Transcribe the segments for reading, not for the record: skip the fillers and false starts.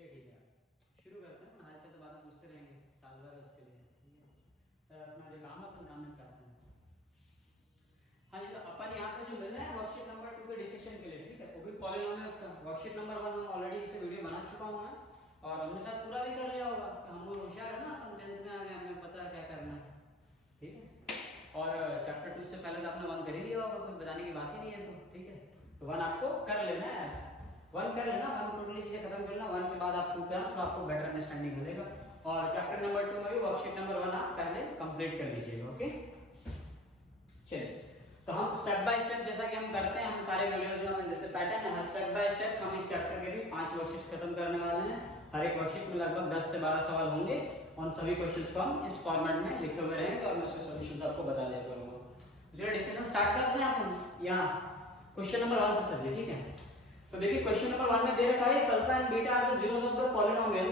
चलिए ठीक है, शुरू करते हैं। हाल चाल तो बातें पूछते रहेंगे, साल भर है उसके लिए, ठीक है। तो अपना जो काम है अपन काम निपटाते हैं। हाँ जी, तो अपन यहाँ पे जो मिल रहा है वर्कशीट नंबर 2 के डिस्कशन के लिए, ठीक है। वो भी पॉलिनोमियल्स का वर्कशीट नंबर 1 हम ऑलरेडी इस पे वीडियो बना चुका हूँ मैं, और हमने शायद पूरा भी कर लिया होगा। हम लोग होशियार है ना, अपन 10th में आ गए, हमें पता है क्या करना है, ठीक है। और चैप्टर 2 से पहले तो आपने 1 कर ही लिया होगा, कोई बताने की बात ही नहीं है, तो ठीक है। तो 1 आपको कर लेना है, 1 कर लेना, 1 टोटली चीजें खत्म कर लेना। 1 के बाद आप 2 पे आना तो आपको बेटर अंडरस्टैंडिंग मिलेगा। और चैप्टर नंबर 2 में भी वर्कशीट नंबर 1 आप पहले कंप्लीट कर लीजिएगा, ओके। चलिए, तो हम स्टेप बाय स्टेप जैसा कि हम करते हैं, हम सारे वीडियोस में जैसे पैटर्न है, स्टेप बाय स्टेप हम इस चैप्टर के भी 5 वर्कशीट्स खत्म करने वाले हैं। हर एक वर्कशीट में लगभग 10 से 12 सवाल होंगे, उन सभी क्वेश्चंस को हम इस फॉर्मेट में लिखे हुए रहेंगे और मैं उसके सॉल्यूशंस आपको बता दिया करूंगा। चलिए डिस्कशन स्टार्ट करते हैं अपन यहाँ क्वेश्चन नंबर 1 से सर, ठीक है। तो देखिए क्वेश्चन नंबर 1 में दे रखा है alpha and beta are the zeros of the polynomial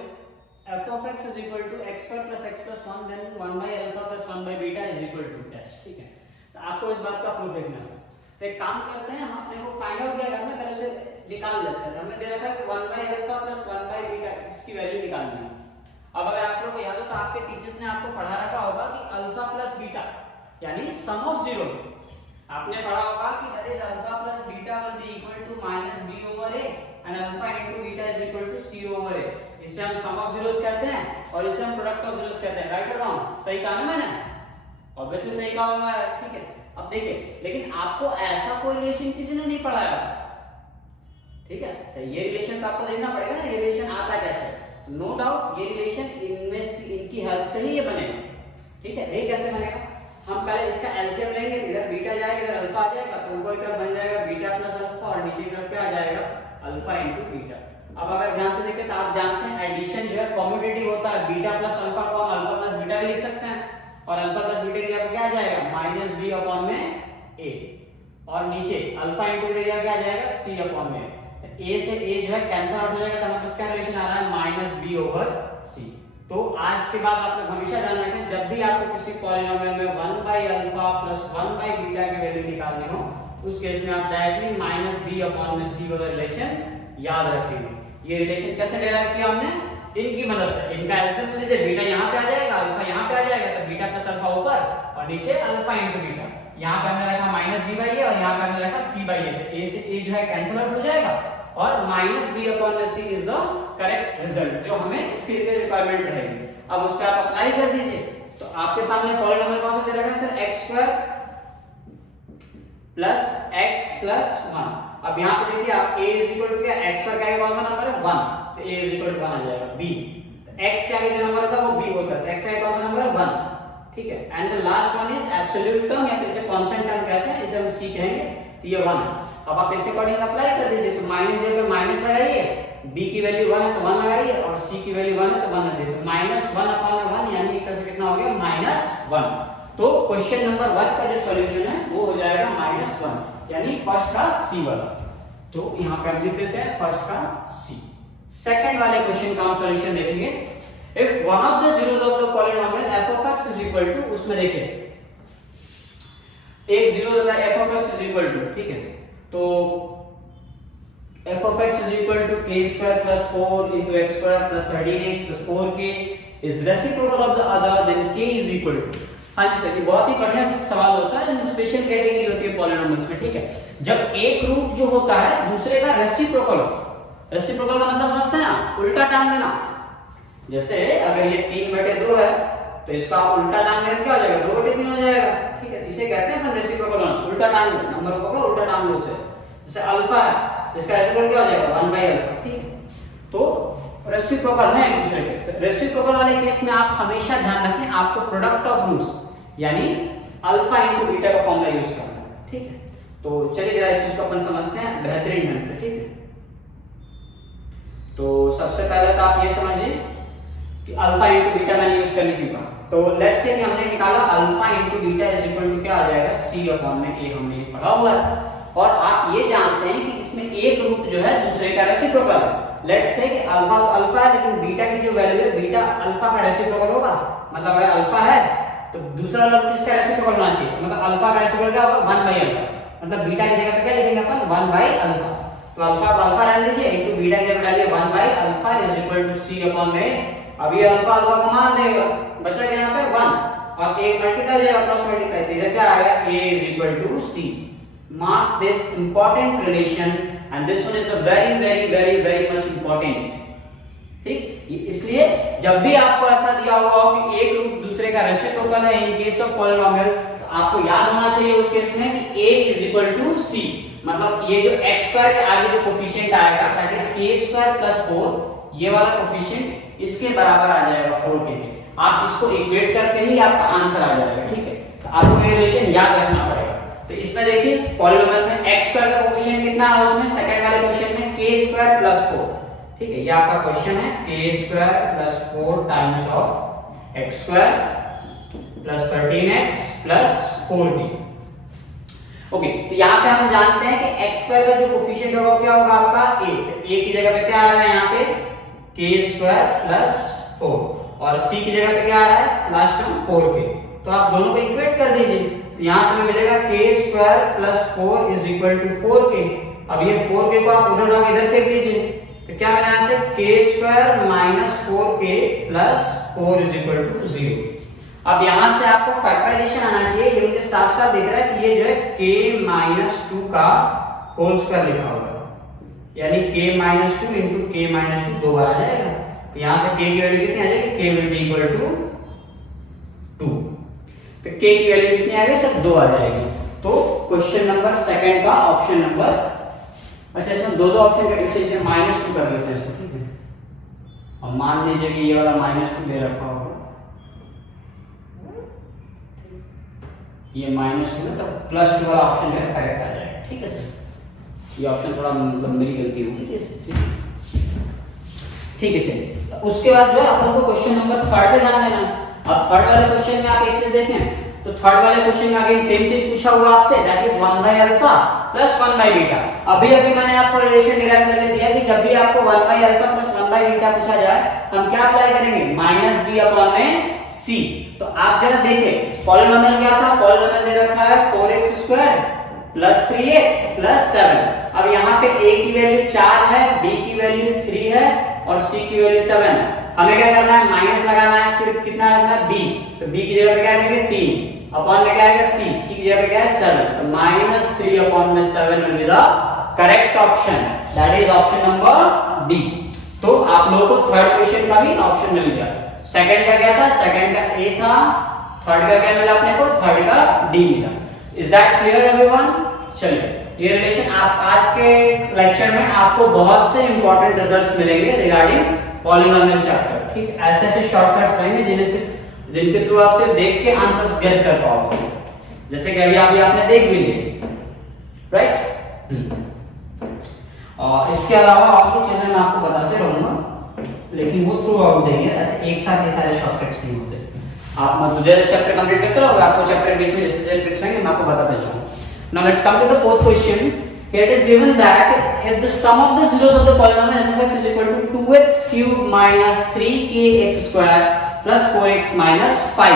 f of x is equal to x square plus x plus 1 then 1 by alpha plus 1 by beta is equal to dash, ठीक है। तो आपको इस बात का प्रूफ देखना है। तो एक काम करते हैं, हम अपने को फाइंड आउट क्या करना है, पहले उसे निकाल लेते हैं। हमें दे रखा है कि 1 by alpha plus 1 by beta इसकी वैल्यू निकालनी है। अब अगर आप लोगों को याद हो तो आपके टीचर्स ने आपको पढ़ा रखा होगा कि अल्फा प्लस बीटा यानी सम ऑफ जीरो, आपने पढ़ा होगा कि that is alpha plus beta will be equal to minus b over a and alpha into beta is equal to c over a. इसे हम सम ऑफ जीरोस कहते हैं और इसे हम प्रोडक्ट ऑफ जीरोस कहते हैं। राइट और रॉन्ग? सही कहा ना मैंने? ऑब्वियसली सही कहा होगा, ठीक है। अब देखिए, लेकिन आपको ऐसा कोई रिलेशन किसी ने नहीं पढ़ाया, ठीक है। तो ये रिलेशन तो आपको देखना पड़ेगा ना, ये रिलेशन आता कैसे। तो नो डाउट ये रिलेशन इनमें से इनकी हेल्प से ही ये बनेगा, ठीक है। ये कैसे बनेगा, हम पहले इसका एलसीएम लेंगे, इधर बीटा जाएगा इधर अल्फा आ जाएगा, तो ऊपर की तरफ बन जाएगा बीटा प्लस अल्फा और नीचे की तरफ क्या आ जाएगा अल्फा इनटू बीटा। अब अगर ध्यान से देखें तो आप जानते हैं एडिशन जो है कॉम्यूटेटिव होता है, बीटा प्लस अल्फा को हम अल्फा प्लस बीटा भी लिख सकते हैं और अल्फा प्लस बीटा की जगह क्या आ जाएगा माइनस बी अपॉन में ए और नीचे अल्फा इनटू बीटा की जगह क्या आ जाएगा सी अपॉन में। तो ए से ए जो है कैंसिल आउट हो जाएगा, तो हमारे पास क्या रिलेशन आ रहा है माइनस बी ओवर सी। तो आज के बाद आप लोग हमेशा ध्यान रखें, जब भी आपको किसी पॉलिनोमियल में 1 by alpha plus 1 by beta की वैल्यू निकालनी हो, उस केस में आप डायरेक्टली माइनस बी अपॉन में सी वाला रिलेशन याद रखेंगे। ये रिलेशन कैसे डेराइव किया हमने, इनकी मदद से। इनका एलसीएम ले लीजिए, बीटा यहाँ पे आ जाएगा अल्फा यहाँ पे आ जाएगा, तो बीटा प्लस अल्फा ऊपर और नीचे अल्फा इनटू बीटा। यहाँ पे हमने रखा माइनस बी बाई ए और यहाँ पे हमने रखा सी बाई ए, तो ए से ए जो है कैंसिल आउट हो जाएगा और माइनस बी अपॉन में सी इज द करेक्ट रिजल्ट जो हमें इसके लिए रिक्वायरमेंट रहेगी। अब उस पे आप अप्लाई कर दीजिए। तो आपके सामने पॉलिनोमियल कौन सा दे रखा है sir, x square plus x plus 1। अब यहाँ पे देखिए आप a इज इक्वल टू क्या, x स्क्वायर क्या है, कौन सा नंबर है 1, तो a इज इक्वल टू 1 आ जाएगा। b तो x क्या जो नंबर होता है वो b होता है, तो x का कौन सा नंबर है 1, ठीक है। And the last one is absolute term या फिर इसे कांस्टेंट टर्म कहते हैं, इसे हम c कहेंगे, तो ये 1। अब आप इसके अकॉर्डिंग अप्लाई कर दीजिए। तो माइनस ए पे माइनस लगाइए, b की वैल्यू 1 है तो 1 लगाइए और c की वैल्यू 1 है तो 1 लगाइए, तो माइनस 1 अपॉन 1 यानी एक तरह से कितना हो गया माइनस 1। तो क्वेश्चन नंबर 1 का जो सॉल्यूशन है वो हो जाएगा माइनस 1 यानी फर्स्ट का c वाला। तो यहां पे हम लिख देते हैं फर्स्ट का c। सेकंड वाले क्वेश्चन का हम सॉल्यूशन देखेंगे। If one of the zeros of the polynomial f of x is equal to, उसमें देखिए एक जीरो होता है f of x is equal to, ठीक है। तो f of x is equal to k square plus 4 into x square plus 13x plus 4k is reciprocal of the other, then k is equal to। हाँ जी sir, ये बहुत ही बढ़िया सवाल होता है, स्पेशल कैटेगरी होती है पॉलिनोमियल्स में, ठीक है। जब एक रूट जो होता है दूसरे का रेसिप्रोकल हो, रेसिप्रोकल का मतलब समझते हैं ना, उल्टा टांग देना। जैसे अगर ये 3/2 है तो इसका आप उल्टा टांग देंगे क्या हो जाएगा 2/3 हो जाएगा, ठीक है। इसे कहते हैं अपन रेसिप्रोकल होना, उल्टा टांग दो, नंबर को पकड़ो उल्टा टांग दो उसे। जैसे अल्फा है इसका रेसिप्रोकल क्या हो जाएगा 1 बाई अल्फा, ठीक है। तो रेसिप्रोकल है एक दूसरे के। तो रेसिप्रोकल वाले केस में आप हमेशा ध्यान रखें, आपको प्रोडक्ट ऑफ रूट्स यानी अल्फा इनटू बीटा का फॉर्मूला यूज करना है, ठीक है। तो चलिए जरा इस चीज को अपन समझते हैं बेहतरीन ढंग से, ठीक है। तो सबसे पहले तो आप ये समझिए कि अल्फा इनटू बीटा मैंने यूज करने क्यों कहा। तो लेट्स से कि हमने निकाला alpha into beta is equal to क्या आ जाएगा c अपॉन में a, हमने पढ़ा हुआ है। और आप ये जानते हैं कि इसमें एक रूट जो है दूसरे का रेसिप्रोकल है। लेट्स से कि अल्फा तो अल्फा है लेकिन बीटा की जो वैल्यू है बीटा अल्फा का रेसिप्रोकल होगा, मतलब अगर अल्फा है तो दूसरा वाला रूट इसका रेसिप्रोकल होना चाहिए, मतलब अल्फा का रेसिप्रोकल क्या होगा 1 बाई अल्फा, मतलब बीटा की जगह पे क्या लिखेंगे अपन 1 बाई अल्फा। तो अल्फा को अल्फा रहने दीजिए इनटू बीटा की value 1 by alpha is equal to c upon में अभी अल्फा अल्फा को मान देगा बचा क्या यहां पे 1 अब a मल्टीप्लाई जाएगा क्रॉस मल्टीप्लाई तो इधर क्या आएगा a is equal to c mark this important relation and this one is the very much important ठीक इसलिए जब भी आपको ऐसा दिया हुआ हो कि एक रूट दूसरे का रेसिप्रोकल है इन केस ऑफ पॉलिनोमियल तो आपको याद होना चाहिए उस केस में कि a is equal to c मतलब ये जो x स्क्वायर के आगे जो कोफिशिएंट आएगा that is a square plus 4 ये वाला कोफिशिएंट इसके बराबर आ जाएगा 4 के आप इसको इक्वेट करके ही आपका आंसर आ जाएगा ठीक है तो आपको ये रिलेशन याद रखना पड़ेगा तो इसमें देखिए पॉलिनोमियल में x स्क्वायर का कोफिशिएंट कितना है उसमें सेकंड वाले क्वेश्चन में k स्क्वायर प्लस 4 ठीक है ये आपका क्वेश्चन है k square plus 4 times of x square plus 13x plus 4b okay तो यहाँ पे हम जानते हैं कि x स्क्वायर का जो कोफिशिएंट होगा क्या होगा आपका a तो a की जगह पे क्या आ रहा है यहाँ पे k स्क्वायर प्लस 4 और c की जगह पे क्या आ रहा है लास्ट टर्म 4k तो आप दोनों को इक्वेट कर दीजिए तो यहाँ से हमें मिलेगा k square plus 4 is equal to 4k अब ये 4k को आप उधर उठा के इधर फेंक दीजिए तो क्या मिला यहाँ से k square minus 4k plus 4 is equal to 0 अब यहाँ से आपको फैक्टराइजेशन आना चाहिए ये मुझे साफ साफ दिख रहा है कि ये जो है k माइनस 2 का होल स्क्वायर लिखा होगा यानी k minus 2 into k minus 2 दो बार आ जाएगा तो यहाँ से k की वैल्यू कितनी आ जाएगी k will be equal to 2 तो k की वैल्यू कितनी आ जाएगी सब 2 आ जाएगी तो क्वेश्चन नंबर सेकंड का ऑप्शन नंबर अच्छा इसमें दो ऑप्शन का इसे माइनस 2 कर लेते हैं इसको ठीक है अब मान लीजिए कि ये वाला माइनस 2 दे रखा होगा ये माइनस 2 है तो प्लस 2 वाला ऑप्शन जो है करेक्ट आ जाएगा ठीक है सर ये ऑप्शन थोड़ा मतलब मेरी गलती होगी ठीक है चलिए तो उसके बाद जो है अपन को क्वेश्चन नंबर 3 पे ध्यान देना है अब थर्ड वाले क्वेश्चन में आप एक चीज देखें तो थर्ड वाले क्वेश्चन में अगेन सेम चीज पूछा हुआ आपसे that is 1 by alpha plus 1 by beta अभी मैंने आपको रिलेशन डिराइव करके दिया कि जब भी आपको 1 by alpha plus 1 by beta पूछा जाए हम क्या अप्लाई करेंगे माइनस b अपॉन में c तो आप जरा देखिए पॉलिनोमियल क्या था पॉलिनोमियल दे रखा है 4x square plus 3x plus 7 अब यहाँ पे a की वैल्यू 4 है b की वैल्यू 3 है और c की वैल्यू 7 है हमें क्या करना है माइनस लगाना है फिर कितना रखना है b तो b की जगह पे क्या रखेंगे 3 अपॉन में क्या आएगा c की जगह पे क्या है 7 तो माइनस 3 अपॉन में 7 will be the correct option that is option number D तो आप लोगों को थर्ड क्वेश्चन का भी ऑप्शन मिल गया सेकंड का क्या था सेकंड का a था थर्ड का क्या मिला अपने को थर्ड का d मिला इज दैट क्लियर एवरीवन चलिए ये रिलेशन आप आज के लेक्चर में आपको बहुत से इंपॉर्टेंट रिजल्ट्स मिलेंगे रिगार्डिंग पॉलिनोमियल चैप्टर ठीक ऐसे ऐसे शॉर्टकट्स रहेंगे जिनके थ्रू आप सिर्फ देख के आंसर्स गेस कर पाओगे जैसे कि अभी आपने देख भी लिए राइट और इसके अलावा और कुछ चीजें मैं आपको बताते रहूंगा लेकिन वो थ्रू आउट देंगे ऐसे एक साथ ये सारे शॉर्टकट्स नहीं होते आप मत मुझे चैप्टर कंप्लीट करते रहोगे आपको चैप्टर के बीच में जैसे जैसे ट्रिक्स आएंगे मैं आपको बताता जाऊंगा now let's come to the fourth question here it is given that if the sum of the zeros of the polynomial f of x is equal to 2x cubed minus 3kx square plus 4x minus 5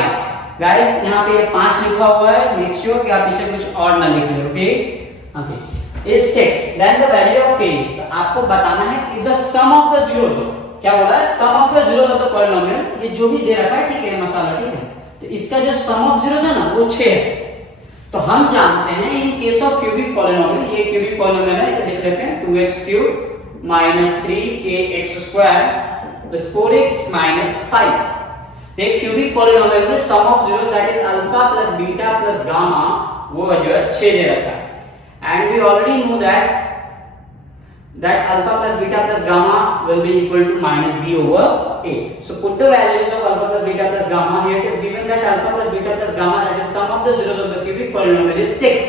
guys यहाँ पे ये 5 लिखा हुआ है make sure कि आप इसे कुछ और ना लिख लें okay okay is 6 then the value of k is आपको बताना है कि the sum of the zeros क्या बोला है sum of the zeros of the polynomial ये जो भी दे रखा है ठीक है मसाला ठीक है तो इसका जो sum of zeros है ना वो 6 है तो हम जानते हैं in case of cubic polynomial ये क्यूबिक पॉलिनोमियल है इसे लिख लेते हैं 2x cube minus 3kx square plus 4x minus 5 तो एक क्यूबिक पॉलिनोमियल में sum of zeros that is alpha plus beta plus gamma वो जो है 6 दे रखा है and we already know that alpha plus beta plus gamma will be equal to minus b over a. So put the values of alpha plus beta plus gamma. Here it is given that alpha plus beta plus gamma that is sum of the zeros of the cubic polynomial is 6.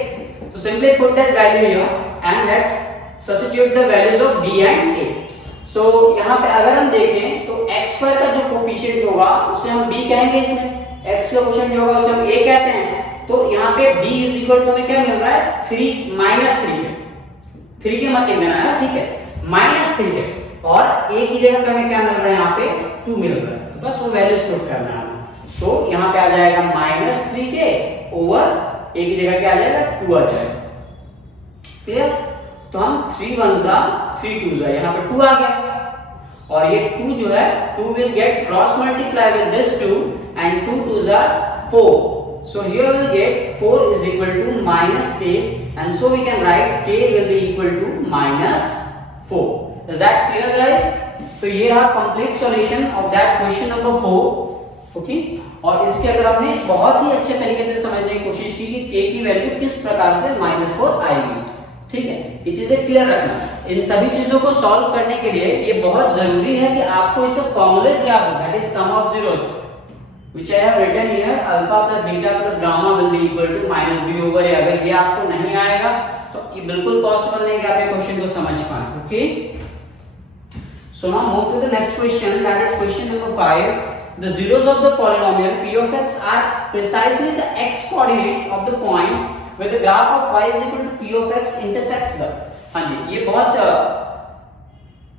So simply put that value here and let's substitute the values of b and a. So यहाँ पे अगर हम देखें तो x square का जो coefficient होगा उसे हम b कहेंगे इसमें x का कोफिशिएंट जो होगा उसे हम a कहते हैं तो यहाँ पे b is equal to हमें क्या मिल रहा है 3 minus 3 3 के मत लिख देना है ठीक है -3 है और a की जगह पे हमें क्या मिल रहा है यहाँ पे 2 मिल रहा है तो बस वो वैल्यूज पुट करना है तो यहाँ पे आ जाएगा -3 के ओवर a की जगह क्या आ जाएगा 2 आ जाएगा क्लियर तो हम 3 1 जा 3 2 जा, यहाँ पे 2 आ गया और ये 2 जो है 2 will get cross multiply with this 2 and 2 2s are 4. So here we'll get 4 is equal to minus k and so we can write k will be equal to minus 4. Is that clear guys? तो ये रहा complete solution of that question number 4. Okay और इसके अगर हमने बहुत ही अच्छे तरीके से समझने की कोशिश की कि k की वैल्यू किस प्रकार से -4 आएगी, ठीक है, ये चीजें क्लियर रखना। इन सभी चीजों को सॉल्व करने के लिए ये बहुत जरूरी है कि आपको इसे फॉर्मूलेस याद हो, that is sum of zeros which I have written here, alpha plus beta plus gamma will be equal to -b over a। अगर ये आपको नहीं आएगा तो ये बिल्कुल पॉसिबल नहीं कि आप ये क्वेश्चन को समझ पाएं। Okay so now move to the next question, that is question number 5। The zeros of the polynomial p of x are precisely the x coordinates of the point where the graph of y is equal to p of x intersects the। हाँ जी, ये बहुत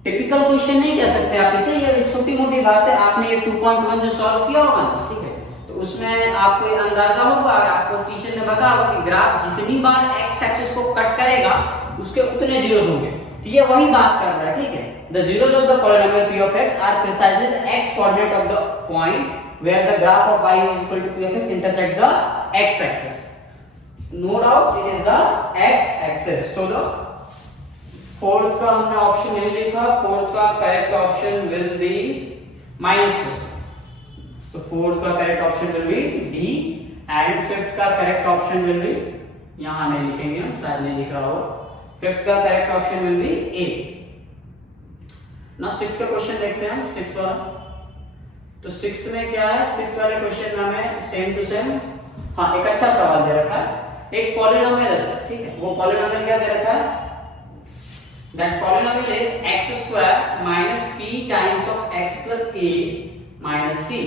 typical question नहीं कह सकते आप इसे, ये छोटी मोटी बात है। आपने ये 2.1 जो सॉल्व किया होगा, ठीक है, तो उसमें आपको ये अंदाजा होगा, आपको टीचर ने बताया होगा कि ग्राफ जितनी बार x एक्सिस को कट करेगा उसके उतने जीरोस होंगे, तो ये वही बात कर रहा है, ठीक है। The zeros of the polynomial p of x are precisely the x coordinate of the point where the graph of y is equal to p of x intersect the x axis. No doubt it is the x axis. So the fourth का हमने option नहीं लिखा, fourth का correct option will be -4. तो fourth का correct option will be D and fifth का correct option will be, यहाँ नहीं लिखेंगे हम, शायद नहीं लिख रहा हो, fifth का correct option will be A। ना सिक्स्थ का क्वेश्चन देखते हैं हम, सिक्स्थ वाला। तो सिक्स्थ में क्या है, सिक्स्थ वाले क्वेश्चन में हमें सेम टू सेम, हाँ एक अच्छा सवाल दे रखा है, एक पॉलिनोमियल है, ठीक है, वो पॉलिनोमियल क्या दे रखा है, that polynomial is x square minus p times of x plus a minus c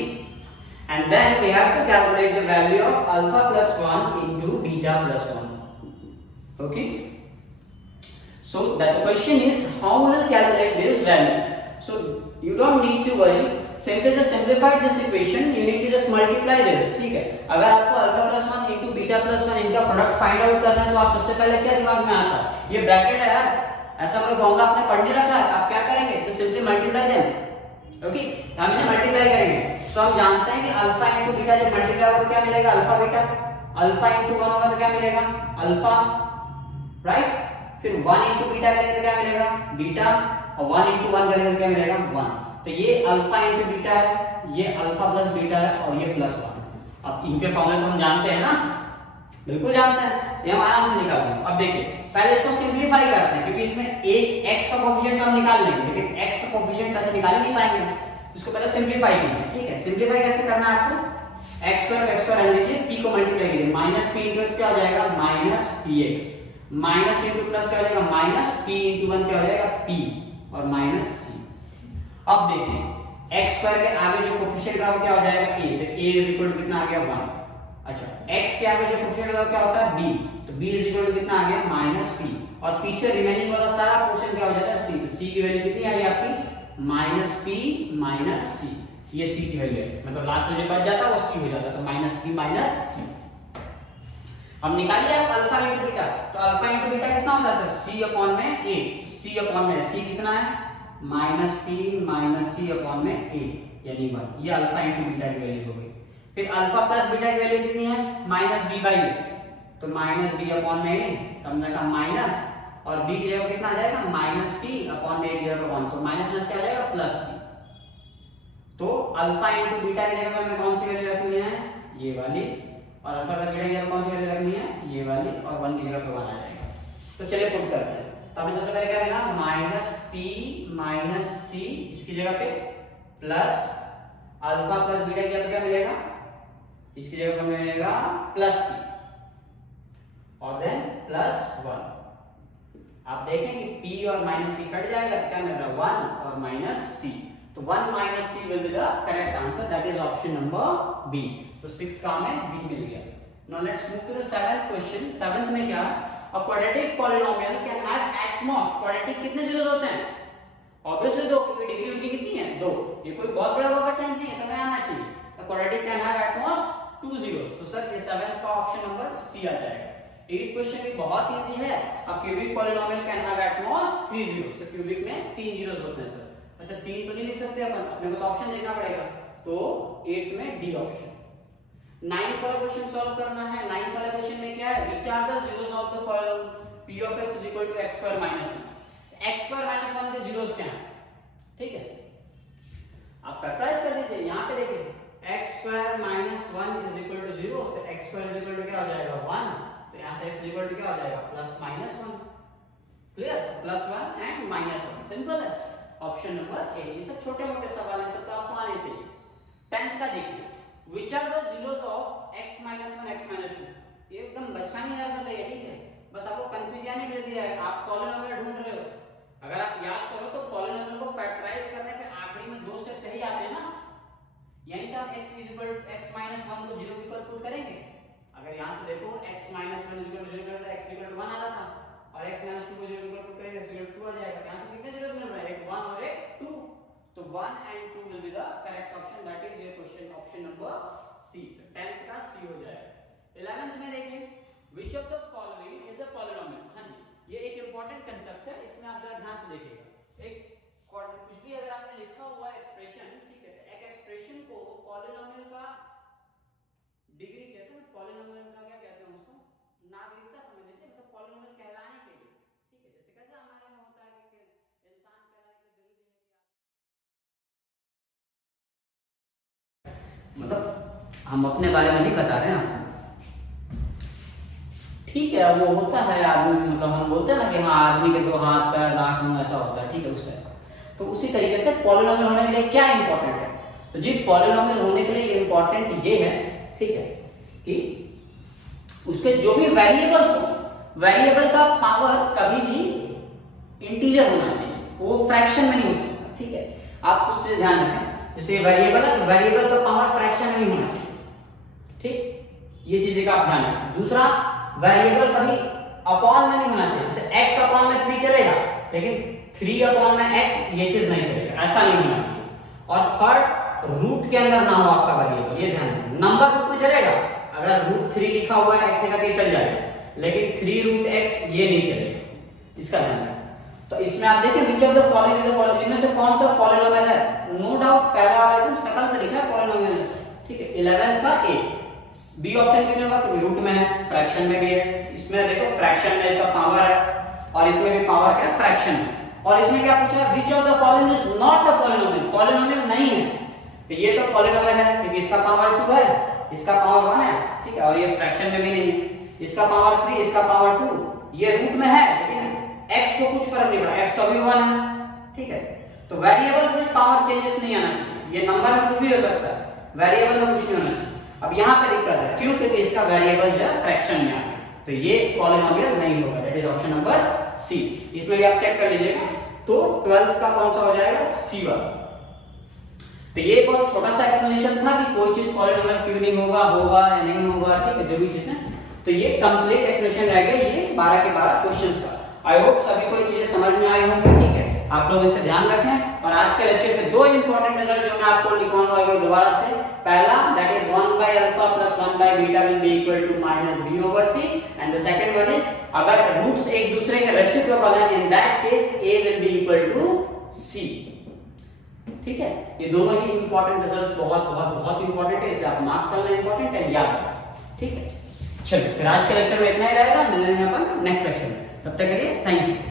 and then we have to calculate the value of alpha plus 1 into beta plus 1। Okay so that the question is how we will calculate this value, so you don't need to worry, simply just simplify this equation, you need to just multiply this, ठीक है। अगर आपको alpha plus 1 into beta plus 1 इनका product find out करना है तो आप सबसे पहले क्या दिमाग में आता है, ये ब्रैकेट है यार, ऐसा कोई फॉर्मूला आपने पढ़ नहीं रखा है, आप क्या करेंगे, तो सिंपली मल्टीप्लाई दें। ओके हम इन्हें मल्टीप्लाई करेंगे, तो हम जानते हैं कि अल्फा इनटू बीटा जब मल्टीप्लाई होगा तो क्या मिलेगा, अल्फा बीटा, अल्फा इनटू 1 होगा तो क्या मिलेगा, अल्फा, राइट, फिर 1 इनटू बीटा करेंगे तो क्या मिलेगा, बीटा, और 1 इनटू 1 करेंगे तो क्या मिलेगा, 1। तो ये अल्फा इनटू बीटा है, ये अल्फा प्लस बीटा है और ये प्लस 1। अब इनके फॉर्मूले तो हम जानते हैं ना, बिल्कुल जानते हैं, ये हम आराम से निकाल लेंगे। अब देखिए पहले इसको सिंपलीफाई करते हैं, क्योंकि इसमें x का कोएफिशिएंट हम निकाल लेंगे, लेकिन x का कोएफिशिएंट कैसे निकाल नहीं पाएंगे, इसको पहले सिंपलीफाई कीजिए, ठीक है। सिंपलीफाई कैसे करना है आपको, x स्क्वायर रहने दीजिए, p को मल्टीप्लाई कीजिए, माइनस p इनटू x क्या हो जाएगा, minus px, minus into plus क्या हो जाएगा, माइनस p इंटू 1 क्या हो जाएगा, p और माइनस c। अब देखिए x स्क्वायर के आगे जो कोएफिशिएंट रहा क्या हो जाएगा, a, तो a इज इक्वल टू कितना आ गया, 1। अच्छा x के आगे जो कोएफिशिएंट रहा क्या होता है, b, तो b इज इक्वल टू कितना आ गया, माइनस p, और पीछे रिमेनिंग वाला सारा पोर्शन क्या हो जाता है, c, तो c की वैल्यू कितनी आ गई आपकी, माइनस p माइनस c, ये c की वैल्यू है, मतलब लास्ट में जो बच जाता है वो c हो जाता है, तो माइनस p माइनस c। अब निकालिए आप अल्फा इनटू बीटा, तो अल्फा इनटू बीटा कितना होता है सर, c अपॉन में a, c अपॉन में c कितना है, minus p minus c upon में a यानी 1, ये अल्फा इनटू बीटा की वैल्यू हो गई। फिर अल्फा प्लस बीटा की वैल्यू कितनी है, माइनस b बाई a, तो माइनस b अपॉन में a, तो हमने कहा माइनस, और b की जगह कितना आ जाएगा, माइनस p अपॉन में a की जगह 1, तो माइनस प्लस क्या आ जाएगा, प्लस p। तो अल्फा इनटू बीटा की जगह पे हमें कौन सी वैल्यू रखनी है, ये वाली, और अल्फा प्लस बीटा की जगह कौन सी वैल्यू रखनी है, ये वाली, और 1 की जगह पे 1 आ जाएगा। तो चलिए पुट करते हैं, तो हमें सबसे पहले क्या मिला, माइनस p माइनस c, इसकी जगह पे प्लस अल्फा प्लस बीटा की जगह पे क्या मिलेगा, इसकी जगह पे मिलेगा प्लस p, और देन प्लस 1। आप देखें कि p और माइनस p कट जाएगा तो क्या मिलेगा, 1 और माइनस c, तो 1 minus c will be the correct answer, that is option number B. तो 6th का हमें b मिल गया। Now let's move to the 7th question. 7th में क्या, a quadratic polynomial can have at most, quadratic कितने जीरोस होते हैं, ऑब्वियसली 2, क्योंकि डिग्री उनकी कितनी है, 2, ये कोई बहुत बड़ा रॉकेट साइंस नहीं है, तो मैं आना चाहिए। The quadratic can have at most 2 zeros, तो सर ये 7th का ऑप्शन नंबर सी आ जाएगा। 8th क्वेश्चन भी बहुत इजी है। A cubic polynomial can have at most 3 zeros. तो क्यूबिक में 3 जीरोस होते हैं सर। अच्छा 3 तो नहीं लिख सकते अपन, अपने को तो ऑप्शन देखना पड़ेगा। तो 8th में डी ऑप्शन। 9th वाला क्वेश्चन सॉल्व करना है। 9th वाले क्वेश्चन में क्या है, which are the zeros of the following p of x is equal to x square minus 1। x square minus 1 के जीरोस क्या हैं, ठीक है, आप फैक्टराइज कर दीजिए। यहाँ पे देखिए x square minus 1 is equal to 0, तो x square is equal to क्या हो जाएगा 1, तो यहाँ से x is equal to क्या हो जाएगा plus minus 1। Clear, plus 1 and minus 1, simple है। Option number A. ये सब छोटे मोटे सवाल हैं, सब तो आपको आने चाहिए। 10th का देखिए, which are the zeros of x minus 1 x minus 2। ये एकदम बचकानी हरकत है, ठीक है, बस आपको कंफ्यूजन नहीं दिया है। आप पॉलिनोमियल ढूंढ रहे हो, अगर आप याद करो तो पॉलिनोमियल को फैक्टराइज करने पे आखिरी में दो स्टेप यही आते हैं ना। यहीं से आप x minus 1 को 0 के ऊपर पुट करेंगे। अगर यहाँ से देखो x minus 1 0 करता है, x 1 आता था, और x minus 2 को 0 के ऊपर पुट करेंगे x 2 आ जाएगा। यहाँ से कितने जीरोस मिल रहे हैं, एक 1 और एक 2, तो 1 and 2 will be the correct option, that is your question option number C। तो 10th का C हो जाएगा। 11th में देखिए, which of the following is a polynomial। हाँ जी, ये एक इंपॉर्टेंट कंसेप्ट है, इसमें आप जरा ध्यान से देखिएगा। एक कुछ भी अगर आपने लिखा हुआ एक्सप्रेशन, ठीक है, एक एक्सप्रेशन को पॉलिनोमियल का डिग्री कहते हैं, पॉलिनोमियल का क्या कहते हैं उसको, नागरिकता समझ लीजिए, मतलब पॉलिनोमियल कहलाने के लिए, ठीक है। जैसे कैसे हमारे में होता है कि इंसान कहलाने के लिए जरूरी है कि मतलब हम अपने बारे में नहीं बता रहे हैं आपको, ठीक है, वो होता है आदमी, मतलब हम बोलते हैं ना कि हाँ आदमी के 2 हाथ पैर नाक मुंह ऐसा होता है, ठीक है, उसका। तो उसी तरीके से पॉलिनोमियल होने के लिए क्या इंपॉर्टेंट है, तो जी पॉलिनोमियल होने के लिए इंपॉर्टेंट ये है, ठीक है, कि उसके जो भी वेरिएबल्स हो, वेरिएबल का पावर कभी भी इंटीजर होना चाहिए, वो फ्रैक्शन में नहीं हो सकता, ठीक है। आप उससे ध्यान रखें, जैसे वेरिएबल है तो वेरिएबल का पावर फ्रैक्शन में नहीं होना चाहिए, ठीक, ये चीजें का आप ध्यान रखें। दूसरा, वेरिएबल कभी अपॉन में नहीं होना चाहिए, जैसे x अपॉन में 3 चलेगा, लेकिन 3 अपॉन में x ये चीज नहीं चलेगा, ऐसा नहीं होना चाहिए। और थर्ड, रूट के अंदर ना हो आपका वेरिएबल, ये ध्यान रखें। नंबर रूट में चलेगा, अगर रूट 3 लिखा हुआ है x का, चल जाएगा, लेकिन 3 रूट x ये नहीं चलेगा, इसका ध्यान रखें। तो इसमें आप देखिए which of the following is a polynomial, इनमें से कौन सा पॉलिनोमियल है, नो डाउट पहला वाला एकदम शकल पे लिखा है पॉलिनोमियल, ठीक है। 11th का ए। बी ऑप्शन क्यों नहीं होगा, क्योंकि रूट में है, फ्रैक्शन में भी है। इसमें देखो फ्रैक्शन में इसका पावर है, और इसमें भी पावर क्या है, फ्रैक्शन है। और इसमें क्या पूछा है, which of the following is not a polynomial, polynomial नहीं है, तो ये तो पॉलिनोमियल है क्योंकि इसका पावर 2 है, इसका पावर 1 है, ठीक है, और ये फ्रैक्शन में भी नहीं है, इसका पावर 3, इसका पावर 2, ये रूट में है, लेकिन x को कुछ फर्क नहीं पड़ा, x तो अभी 1 है, ठीक है। तो वेरिएबल में पावर चेंजेस नहीं आना चाहिए, ये नंबर में कुछ भी हो सकता है, वेरिएबल में कुछ नहीं होना चाहिए। अब यहाँ पे दिक्कत है, क्यों, क्योंकि इसका वेरिएबल जो है फ्रैक्शन में आ गया, तो ये पॉलिनोमियल नहीं होगा, that is option number C. इसमें भी आप चेक कर लीजिएगा, तो 12th का कौन सा हो जाएगा, सी वाला। तो ये बहुत छोटा सा एक्सप्लेनेशन था कि कोई चीज पॉलिनोमियल क्यों नहीं होगा, होगा या नहीं होगा, ठीक है, जो भी चीज है। तो ये कंप्लीट एक्सप्लेनेशन रह गया ये 12 के 12 क्वेश्चंस का। आई होप सभी को ये चीजें समझ में आई होंगी, ठीक है। आप लोग इसे ध्यान रखें। और आज के लेक्चर के 2 इंपॉर्टेंट रिजल्ट जो मैं आपको लिखवाऊंगा दोबारा से, पहला दैट इज 1/अल्फा प्लस 1/बीटा will be equal to minus b over c, and the second one is अगर रूट्स एक दूसरे के रेसिप्रोकल हैं, in that case a will be equal to c, ठीक है। ये दोनों ही इंपॉर्टेंट रिजल्ट्स बहुत बहुत बहुत इंपॉर्टेंट है, इसे आप मार्क करना इंपॉर्टेंट है, याद रखना, ठीक है। चलिए फिर आज के लेक्चर में इतना ही रहेगा, मिलेंगे अपन नेक्स्ट लेक्चर में, तब तक के लिए थैंक यू।